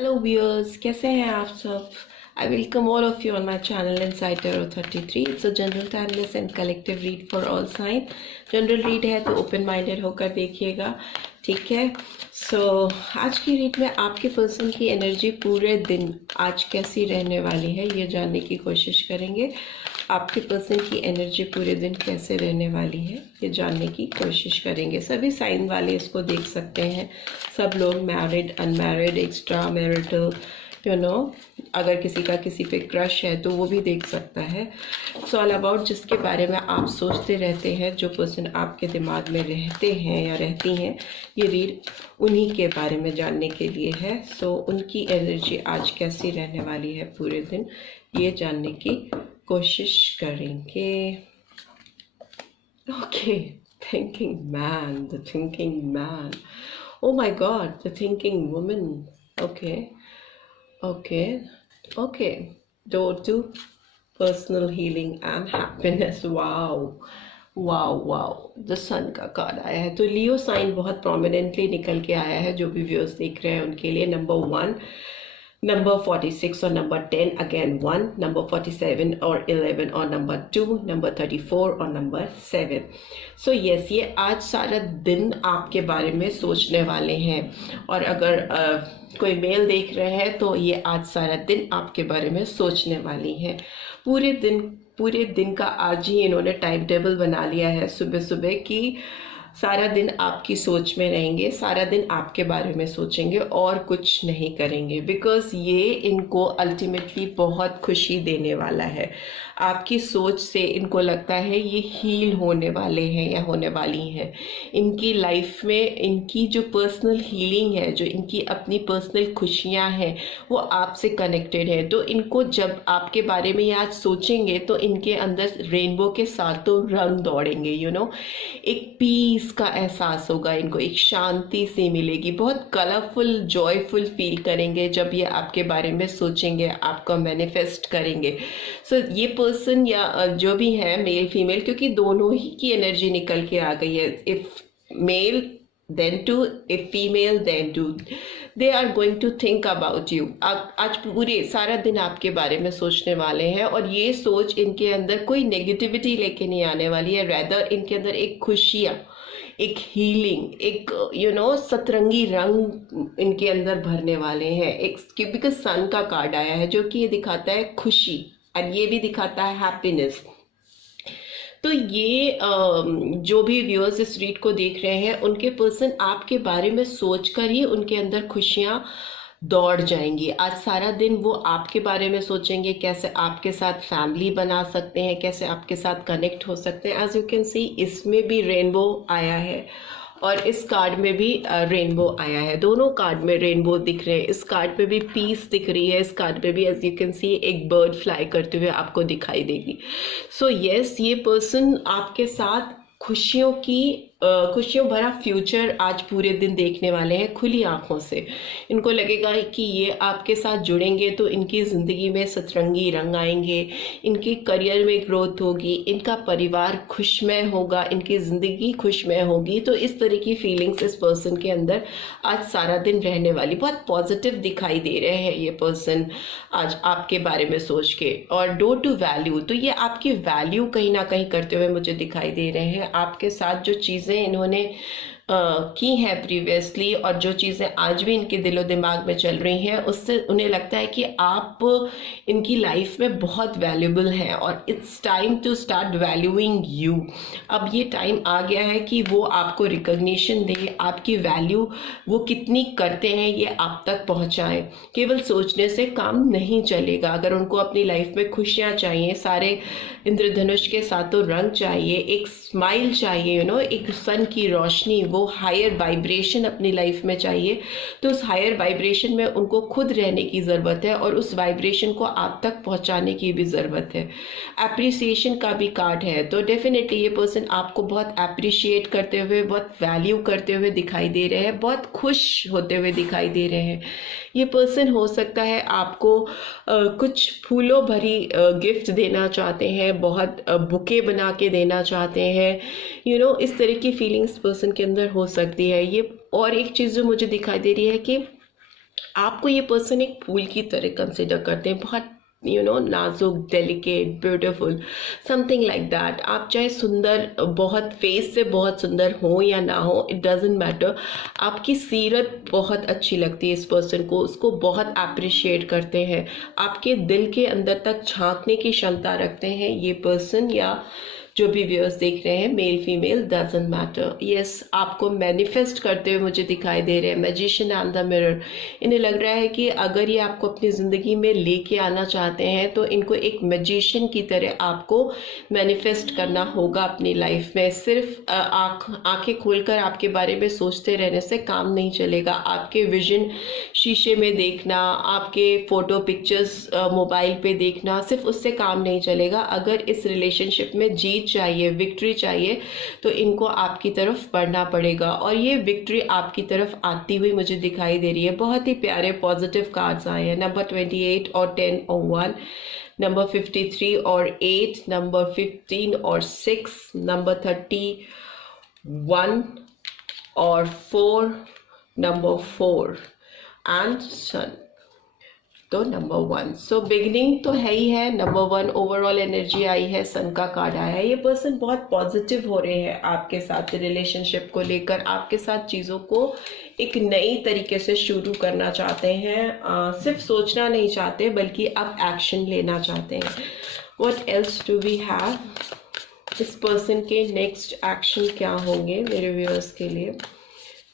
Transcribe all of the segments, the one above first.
Hello viewers, कैसे हैं आप सब। I welcome all of you on my channel inside tarot 33। It's a general timeless and collective read for all sign. General read है तो open minded होकर देखिएगा, ठीक है। आज की रीड में आपके पर्सन की एनर्जी पूरे दिन आज कैसी रहने वाली है ये जानने की कोशिश करेंगे। आपके पर्सन की एनर्जी पूरे दिन कैसे रहने वाली है ये जानने की कोशिश करेंगे। सभी साइन वाले इसको देख सकते हैं, सब लोग, मैरिड, अनमैरिड, एक्स्ट्रा मैरिटल, अगर किसी का किसी पे क्रश है तो वो भी देख सकता है। इट्स ऑल अबाउट जिसके बारे में आप सोचते रहते हैं, जो पर्सन आपके दिमाग में रहते हैं या रहती हैं, ये रीड उन्हीं के बारे में जानने के लिए है। उनकी एनर्जी आज कैसी रहने वाली है पूरे दिन ये जानने की कोशिश करेंगे। Okay, thinking man, the thinking man, oh my god, the thinking woman. Okay, door to personal healing and happiness. wow, the sun का कार्ड आया है तो लियो साइन बहुत प्रोमिनेंटली निकल के आया है। जो भी व्यूअर्स देख रहे हैं उनके लिए नंबर 1, नंबर 46 और नंबर 10, अगेन 1, नंबर 47 और 11 और नंबर 2, नंबर 34 और नंबर 7। सो यस, ये आज सारा दिन आपके बारे में सोचने वाले हैं। और अगर कोई मेल देख रहे हैं तो ये आज सारा दिन आपके बारे में सोचने वाली हैं। पूरे दिन का आज ही इन्होंने टाइम टेबल बना लिया है सुबह सुबह की सारा दिन आपकी सोच में रहेंगे, सारा दिन आपके बारे में सोचेंगे और कुछ नहीं करेंगे, बिकॉज ये इनको अल्टीमेटली बहुत खुशी देने वाला है। आपकी सोच से इनको लगता है ये हील होने वाले हैं या होने वाली हैं। इनकी लाइफ में इनकी जो पर्सनल हीलिंग है, जो इनकी अपनी पर्सनल खुशियां हैं, वो आपसे कनेक्टेड है। तो इनको जब आपके बारे में ये आज सोचेंगे तो इनके अंदर रेनबो के साथ तो रंग दौड़ेंगे, एक पीस का एहसास होगा इनको, एक शांति सी मिलेगी, बहुत कलरफुल जॉयफुल फील करेंगे जब ये आपके बारे में सोचेंगे, आपका मैनिफेस्ट करेंगे। ये पर्सन या जो भी है, मेल फीमेल, क्योंकि दोनों ही की एनर्जी निकल के आ गई है। If male then to, if female then to, they are going to think about you। आज पूरे सारा दिन आपके बारे में सोचने वाले हैं और ये सोच इनके अंदर कोई नेगेटिविटी लेके नहीं आने वाली है। रैदर इनके अंदर एक खुशियाँ, एक हीलिंग, एक सतरंगी रंग इनके अंदर भरने वाले हैं। बिकॉज सन का कार्ड आया है जो कि ये दिखाता है खुशी और ये भी दिखाता है हैप्पीनेस। तो ये जो भी व्यूअर्स इस रीड को देख रहे हैं उनके पर्सन आपके बारे में सोचकर ही उनके अंदर खुशियाँ दौड़ जाएंगी। आज सारा दिन वो आपके बारे में सोचेंगे, कैसे आपके साथ फैमिली बना सकते हैं, कैसे आपके साथ कनेक्ट हो सकते हैं। एज यू कैन सी, इसमें भी रेनबो आया है और इस कार्ड में भी रेनबो आया है। दोनों कार्ड में रेनबो दिख रहे हैं। इस कार्ड पे भी पीस दिख रही है, इस कार्ड पे भी एज यू कैन सी एक बर्ड फ्लाई करते हुए आपको दिखाई देगी। यस, ये पर्सन आपके साथ खुशियों भरा फ्यूचर आज पूरे दिन देखने वाले हैं खुली आंखों से। इनको लगेगा कि ये आपके साथ जुड़ेंगे तो इनकी ज़िंदगी में सतरंगी रंग आएंगे, इनके करियर में ग्रोथ होगी, इनका परिवार खुशमय होगा, इनकी ज़िंदगी खुशमय होगी। तो इस तरह की फीलिंग्स इस पर्सन के अंदर आज सारा दिन रहने वाली, बहुत पॉजिटिव दिखाई दे रहे हैं ये पर्सन आज आपके बारे में सोच के। और डोर टू वैल्यू, तो ये आपकी वैल्यू कहीं ना कहीं करते हुए मुझे दिखाई दे रहे हैं। आपके साथ जो चीज़ें इन्होंने की हैं प्रीवियसली और जो चीज़ें आज भी इनके दिलो दिमाग में चल रही हैं, उससे उन्हें लगता है कि आप इनकी लाइफ में बहुत वैल्यूबल हैं और it's time to start valuing you. अब ये टाइम आ गया है कि वो आपको रिकॉग्निशन दें, आपकी वैल्यू वो कितनी करते हैं ये आप तक पहुंचाएं। केवल सोचने से काम नहीं चलेगा। अगर उनको अपनी लाइफ में खुशियाँ चाहिए, सारे इंद्रधनुष के साथों रंग चाहिए, एक स्माइल चाहिए, एक सन की रोशनी, वो हायर वाइब्रेशन अपनी लाइफ में चाहिए, तो उस हायर वाइब्रेशन में उनको खुद रहने की ज़रूरत है और उस वाइब्रेशन को आप तक पहुंचाने की भी ज़रूरत है। एप्रिसिएशन का भी कार्ड है, तो डेफिनेटली ये पर्सन आपको बहुत अप्रिशिएट करते हुए, बहुत वैल्यू करते हुए दिखाई दे रहे हैं, बहुत खुश होते हुए दिखाई दे रहे हैं। ये पर्सन हो सकता है आपको कुछ फूलों भरी गिफ्ट देना चाहते हैं, बहुत बुके बना के देना चाहते हैं, इस तरह की फीलिंग्स पर्सन के अंदर हो सकती है। ये और एक चीज़ जो मुझे दिखाई दे रही है कि आपको ये पर्सन एक फूल की तरह कंसिडर करते हैं, बहुत नाजुक, delicate, beautiful, something like that. आप चाहे सुंदर, बहुत फेस से बहुत सुंदर हो या ना हो, इट डजेंट मैटर, आपकी सीरत बहुत अच्छी लगती है इस पर्सन को, उसको बहुत अप्रिशिएट करते हैं, आपके दिल के अंदर तक झांकने की क्षमता रखते हैं ये पर्सन, या जो भी व्यूअर्स देख रहे हैं, male female doesn't matter. Yes, आपको मैनिफेस्ट करते हुए मुझे दिखाई दे रहे हैं, मैजिशियन एंड द मिरर। इन्हें लग रहा है कि अगर ये आपको अपनी ज़िंदगी में लेके आना चाहते हैं तो इनको एक मैजिशियन की तरह आपको मैनिफेस्ट करना होगा अपनी लाइफ में। सिर्फ आंखें खोलकर आपके बारे में सोचते रहने से काम नहीं चलेगा। आपके विजन शीशे में देखना, आपके फ़ोटो पिक्चर्स मोबाइल पे देखना, सिर्फ उससे काम नहीं चलेगा। अगर इस रिलेशनशिप में जीत चाहिए, विक्ट्री चाहिए, तो इनको आपकी तरफ बढ़ना पड़ेगा, और ये विक्ट्री आपकी तरफ आती हुई मुझे दिखाई दे रही है। बहुत ही प्यारे पॉजिटिव कार्ड्स आए हैं, नंबर 28 और 10 और 1, नंबर 53 और 8, नंबर 15 और 6, नंबर 31 और 4, नंबर 4 एंड सन। तो नंबर 1, सो बिगिनिंग तो है ही है। नंबर 1 ओवरऑल एनर्जी आई है, सन का कार्ड आया है। ये पर्सन बहुत पॉजिटिव हो रहे हैं आपके साथ रिलेशनशिप को लेकर, आपके साथ चीज़ों को एक नई तरीके से शुरू करना चाहते हैं। सिर्फ सोचना नहीं चाहते बल्कि अब एक्शन लेना चाहते हैं। What else do we have? इस पर्सन के नेक्स्ट एक्शन क्या होंगे मेरे व्यूअर्स के लिए?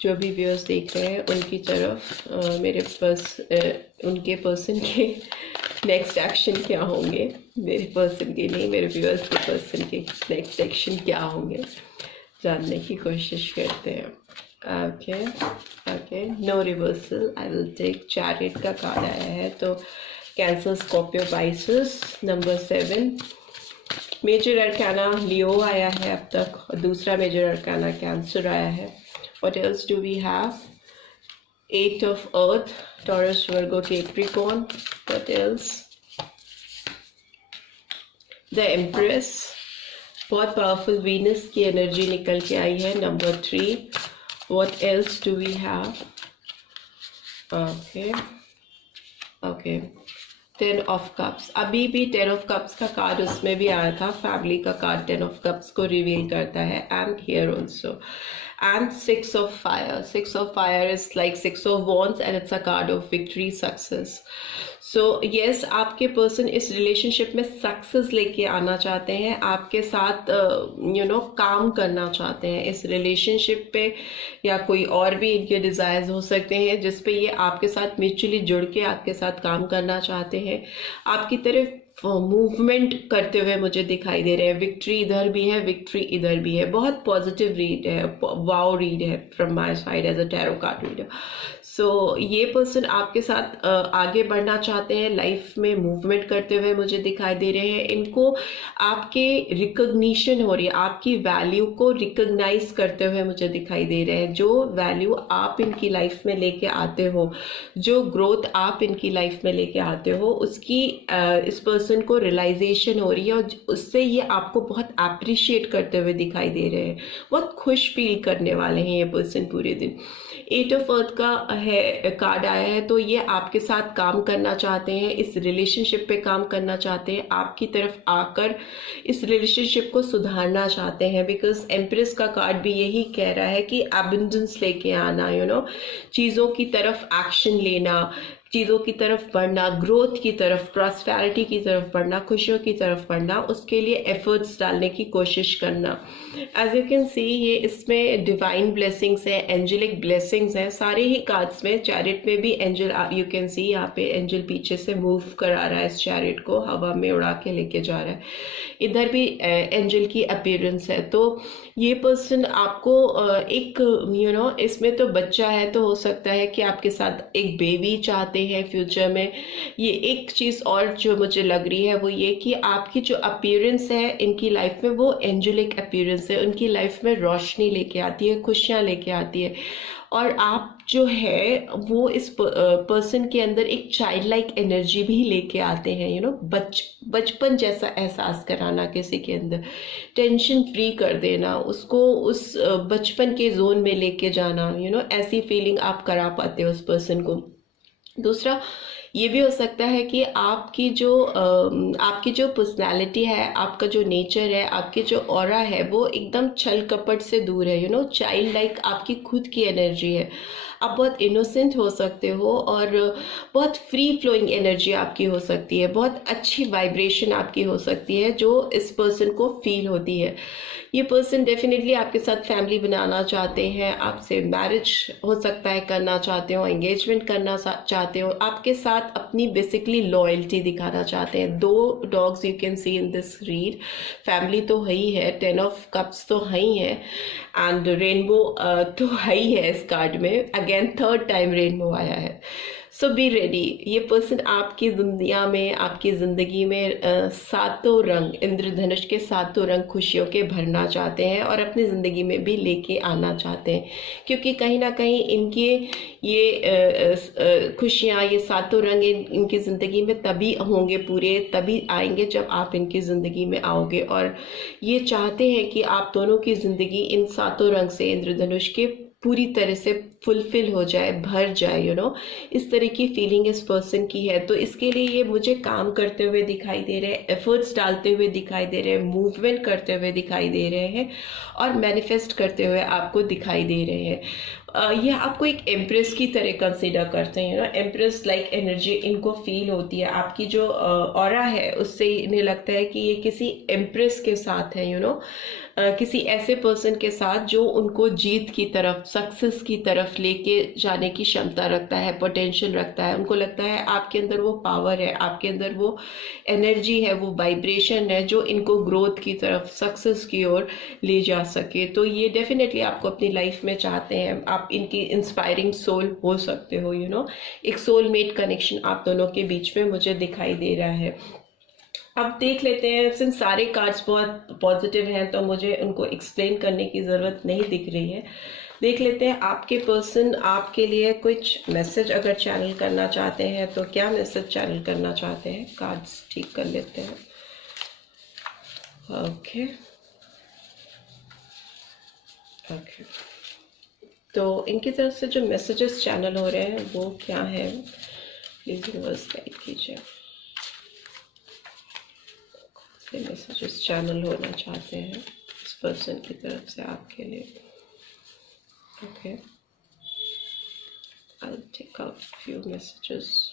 जो भी व्यूअर्स देख रहे हैं उनकी तरफ उनके पर्सन के नेक्स्ट एक्शन क्या होंगे? मेरे पर्सन के नहीं, मेरे व्यूअर्स के पर्सन के नेक्स्ट एक्शन क्या होंगे, जानने की कोशिश करते हैं। Okay, no reversal. I will take chariot का कार्ड आया है, तो Cancer, Scorpio, Pisces. Number 7 major arcana Leo आया है अब तक, और दूसरा मेजर अरकाना कैंसर आया है। What else do we have? 8 of Earth, Taurus, Virgo, Capricorn. What else? The Empress, बहुत पावरफुल वीनस की एनर्जी निकल के आई है, number 3। What else do we have? Okay. 10 of Cups, अभी भी 10 of Cups का कार्ड उसमें भी आया था, फैमिली का कार्ड 10 of Cups को रिवील करता है, and here also. And 6 of Fire. 6 of Fire is like 6 of Wands and it's a card of victory, success. So yes, आपके पर्सन इस रिलेशनशिप में सक्सेस लेके आना चाहते हैं, आपके साथ काम करना चाहते हैं इस रिलेशनशिप पे, या कोई और भी इनके डिज़ायर्स हो सकते हैं जिस पे ये आपके साथ म्यूचुअली जुड़ के आपके साथ काम करना चाहते हैं। आपकी तरफ मूवमेंट करते हुए मुझे दिखाई दे रहे हैं। विक्ट्री इधर भी है, विक्ट्री इधर भी है। बहुत पॉजिटिव रीड है, वाओ रीड है from my side as a tarot card reader. So ये पर्सन आपके साथ आगे बढ़ना चाहते हैं, लाइफ में मूवमेंट करते हुए मुझे दिखाई दे रहे हैं। इनको आपके रिकग्निशन हो रही है, आपकी वैल्यू को रिकग्नाइज करते हुए मुझे दिखाई दे रहे हैं। जो वैल्यू आप इनकी लाइफ में लेके आते हो, जो ग्रोथ आप इनकी लाइफ में लेके आते हो, उसकी इस पर्सन को रियलाइजेशन हो रही है, और उससे ये आपको बहुत अप्रिशिएट करते हुए दिखाई दे रहे हैं। बहुत खुश फील करने वाले हैं ये पर्सन पूरे दिन। 8 ऑफ अर्थ का है कार्ड आया है, तो ये आपके साथ काम करना चाहते हैं, इस रिलेशनशिप पे काम करना चाहते हैं, आपकी तरफ आकर इस रिलेशनशिप को सुधारना चाहते हैं। बिकॉज एम्प्रेस का कार्ड भी यही कह रहा है कि एबंडेंस लेके आना, चीज़ों की तरफ एक्शन लेना, चीज़ों की तरफ बढ़ना, ग्रोथ की तरफ, प्रॉस्पेरिटी की तरफ बढ़ना, खुशियों की तरफ बढ़ना, उसके लिए एफर्ट्स डालने की कोशिश करना। एज यू कैन सी, ये इसमें डिवाइन ब्लेसिंग्स है, एंजलिक ब्लेसिंग्स हैं सारे ही कार्ड्स में। चैरिट में भी एंजल, यू कैन सी यहाँ पे एंजल पीछे से मूव करा रहा है, इस चैरिट को हवा में उड़ा के लेके जा रहा है। इधर भी एंजल की अपीयरेंस है। तो ये पर्सन आपको एक इसमें तो बच्चा है, तो हो सकता है कि आपके साथ एक बेबी चाहते हैं फ्यूचर में। ये एक चीज़ और जो मुझे लग रही है वो ये कि आपकी जो अपीयरेंस है इनकी लाइफ में, वो एंजेलिक अपीयरेंस है, उनकी लाइफ में रोशनी लेके आती है, खुशियाँ लेके आती है। और आप जो है वो इस पर्सन के अंदर एक चाइल्ड लाइक एनर्जी भी लेके आते हैं, बचपन जैसा एहसास कराना किसी के अंदर, टेंशन फ्री कर देना, उसको उस बचपन के जोन में लेके जाना, ऐसी फीलिंग आप करा पाते हो उस पर्सन को। दूसरा ये भी हो सकता है कि आपकी जो पर्सनालिटी है, आपका जो नेचर है, आपकी जो ऑरा है, वो एकदम छल कपट से दूर है। चाइल्ड लाइक आपकी खुद की एनर्जी है। आप बहुत इनोसेंट हो सकते हो और बहुत फ्री फ्लोइंग एनर्जी आपकी हो सकती है, बहुत अच्छी वाइब्रेशन आपकी हो सकती है जो इस पर्सन को फील होती है। ये पर्सन डेफिनेटली आपके साथ फैमिली बनाना चाहते हैं, आपसे मैरिज हो सकता है करना चाहते हो, एंगेजमेंट करना चाहते हो, आपके साथ अपनी बेसिकली लॉयल्टी दिखाना चाहते हैं। 2 dogs you can see in this read. Family तो है ही है, 10 ऑफ कप्स तो है ही है, एंड रेनबो तो है ही है इस कार्ड में। अगेन 3rd टाइम रेनबो आया है। सो बी रेडी। ये पर्सन आपकी दुनिया में, आपकी ज़िंदगी में 7 रंग, इंद्रधनुष के 7 रंग खुशियों के भरना चाहते हैं और अपनी ज़िंदगी में भी लेके आना चाहते हैं, क्योंकि कहीं ना कहीं इनके ये खुशियाँ, ये 7 रंग इनकी ज़िंदगी में तभी होंगे पूरे, तभी आएंगे जब आप इनकी ज़िंदगी में आओगे। और ये चाहते हैं कि आप दोनों की ज़िंदगी इन 7 रंग से, इंद्रधनुष के, पूरी तरह से फुलफिल हो जाए, भर जाए। इस तरह की फीलिंग इस पर्सन की है। तो इसके लिए ये मुझे काम करते हुए दिखाई दे रहे हैं, एफर्ट्स डालते हुए दिखाई दे रहे हैं, मूवमेंट करते हुए दिखाई दे रहे हैं और मैनिफेस्ट करते हुए आपको दिखाई दे रहे हैं। ये आपको एक एम्प्रेस की तरह कंसीडर करते हैं। एम्प्रेस लाइक एनर्जी इनको फील होती है। आपकी जो ऑरा है उससे इन्हें लगता है कि ये किसी एम्प्रेस के साथ है, किसी ऐसे पर्सन के साथ जो उनको जीत की तरफ, सक्सेस की तरफ लेके जाने की क्षमता रखता है, पोटेंशियल रखता है। उनको लगता है आपके अंदर वो पावर है, आपके अंदर वो एनर्जी है, वो वाइब्रेशन है जो इनको ग्रोथ की तरफ, सक्सेस की ओर ले जा सके। तो ये डेफिनेटली आपको अपनी लाइफ में चाहते हैं। आप इनकी इंस्पायरिंग सोल हो सकते हो। एक सोलमेट कनेक्शन आप दोनों के बीच में मुझे दिखाई दे रहा है। अब देख लेते हैं, सिंस सारे कार्ड्स बहुत पॉजिटिव हैं तो मुझे उनको एक्सप्लेन करने की ज़रूरत नहीं दिख रही है। देख लेते हैं आपके पर्सन आपके लिए कुछ मैसेज अगर चैनल करना चाहते हैं तो क्या मैसेज चैनल करना चाहते हैं। कार्ड्स ठीक कर लेते हैं। ओके ओके, तो इनकी तरफ से जो मैसेजेस चैनल हो रहे हैं वो क्या है, प्लीज यूनिवर्स गाइड कीजिए। मैसेजेस चैनल होना चाहते हैं इस पर्सन की तरफ से आपके लिए। Okay, I'll take out a few messages.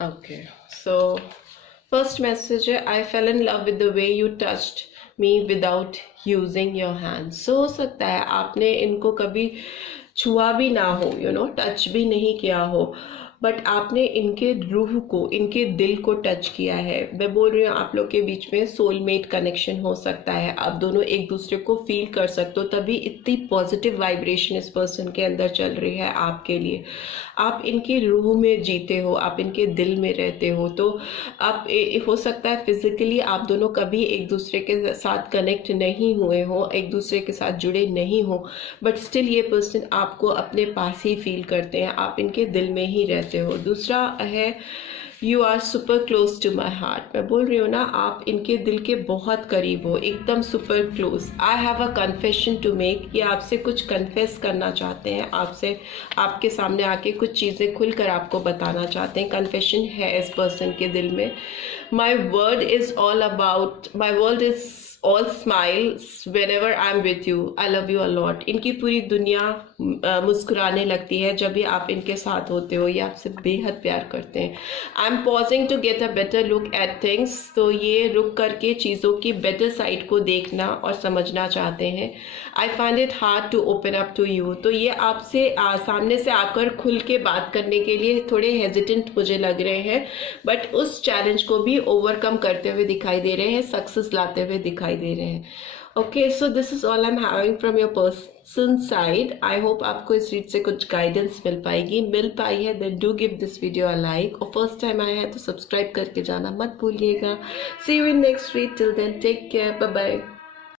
Okay, so first message है, I fell in love with the way you touched me without using your hands. So हो सकता है आपने इनको कभी छुआ भी ना हो, टच भी नहीं किया हो, बट आपने इनके रूह को, इनके दिल को टच किया है। मैं बोल रही हूँ आप लोग के बीच में सोलमेट कनेक्शन हो सकता है। आप दोनों एक दूसरे को फील कर सकते हो, तभी इतनी पॉजिटिव वाइब्रेशन इस पर्सन के अंदर चल रही है आपके लिए। आप इनके रूह में जीते हो, आप इनके दिल में रहते हो। तो आप हो सकता है फिजिकली आप दोनों कभी एक दूसरे के साथ कनेक्ट नहीं हुए हो, एक दूसरे के साथ जुड़े नहीं हो, बट स्टिल ये पर्सन आपको अपने पास ही फील करते हैं, आप इनके दिल में ही रहते हो। दूसरा है, you are super close to my heart. मैं बोल रही हूँ ना, आप इनके दिल के बहुत करीब हो, एकदम super close. I have a confession to make. ये आपसे कुछ कन्फेस करना चाहते हैं, आपसे, आपके सामने आके कुछ चीज़ें खुलकर आपको बताना चाहते हैं। कन्फेशन है इस पर्सन के दिल में। My world is all about, my world is all smiles whenever I am with you, I love you a lot. इनकी पूरी दुनिया मुस्कुराने लगती है जब भी आप इनके साथ होते हो। ये आपसे बेहद प्यार करते हैं। I am pausing to get a better look at things. तो ये रुक करके चीज़ों की बेटर साइड को देखना और समझना चाहते हैं। I find it hard to open up to you. तो ये आपसे सामने से आकर खुल के बात करने के लिए थोड़े हेजिटेंट मुझे लग रहे हैं, बट उस चैलेंज को भी ओवरकम करते हुए दिखाई दे रहे हैं, सक्सेस लाते हुए दिखाई दे रहे हैं। Okay, so this is all I am having from your person side. I hope आपको इस रीड से कुछ गाइडेंस मिल पाएगी। मिल पाई है then do give this video a like, और फर्स्ट टाइम आया है तो सब्सक्राइब करके जाना मत भूलिएगा। See you in next read, till then take care, bye bye.